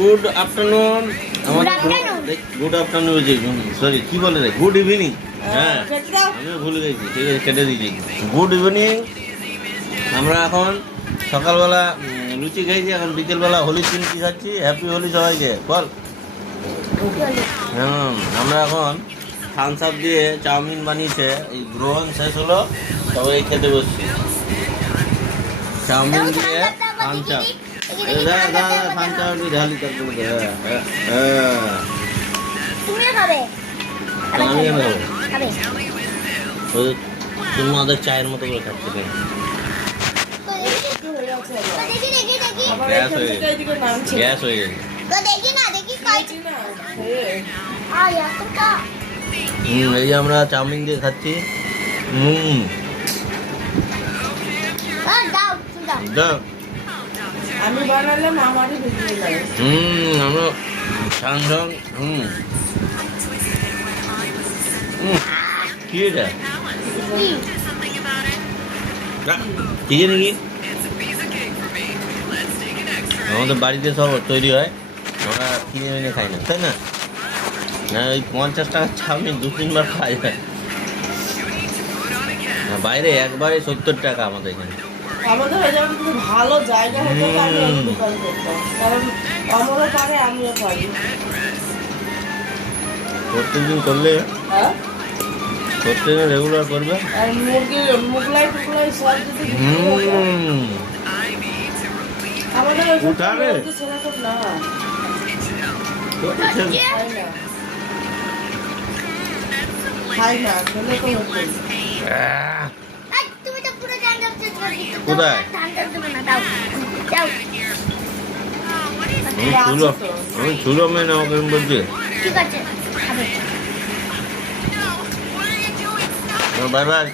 Good afternoon. Good afternoon, sorry কি বলে রে, গুড ইভিনিং। হ্যাঁ আমিও ভুলে গেছি, ঠিক আছে কেটে দিয়েছি। Good evening. আমরা এখন সকালবেলা লুচি খাইছি, এখন বিকেলবেলা হোলি চিমকি খাচ্ছি। হ্যাপি হোলি সবাইকে বল। হ্যাঁ আমরা এখন থামস আপ দিয়ে চাউমিন বানিয়েছে, এই গ্রহণ শেষ হলো, সবাই খেতে বসছি। চাউমিন দিয়ে থামস আপ, থামস আপ ঢালি তারপরে তোমাদের চায়ের মতো করে খাচ্ছে। গ্যাস হয়ে গেছে। এই যে আমরা চাউমিন দিয়ে খাচ্ছি। আমি বানালাম আমারই ভিডিও লাগে। আমরা সাংসং। কি এটা? কি নাকি আমাদের বাড়িতে সব তৈরি হয়, আমরা কিনে এনে খাই না, তাই না? না ওই 50 টাকার চাউমিন 2-3 বার খাওয়া যায়। বাইরে একবারে 70 টাকা আমাদের এখানে। আমাদের ভালো জায়গা হতো আমি দোকান করতাম, কারণ আমারও পারে আমিও পারি। প্রত্যেকদিন করলে, প্রত্যেকদিন রেগুলার করবে। আর মুগলাই টুকলাই সব যদি আমাদের সেরকম না। খাই না খেলে তো হতো। কোথায়? আমি ছুলো মেয়ে না ওকে বলছি। ঠিক আছে বাই বাই।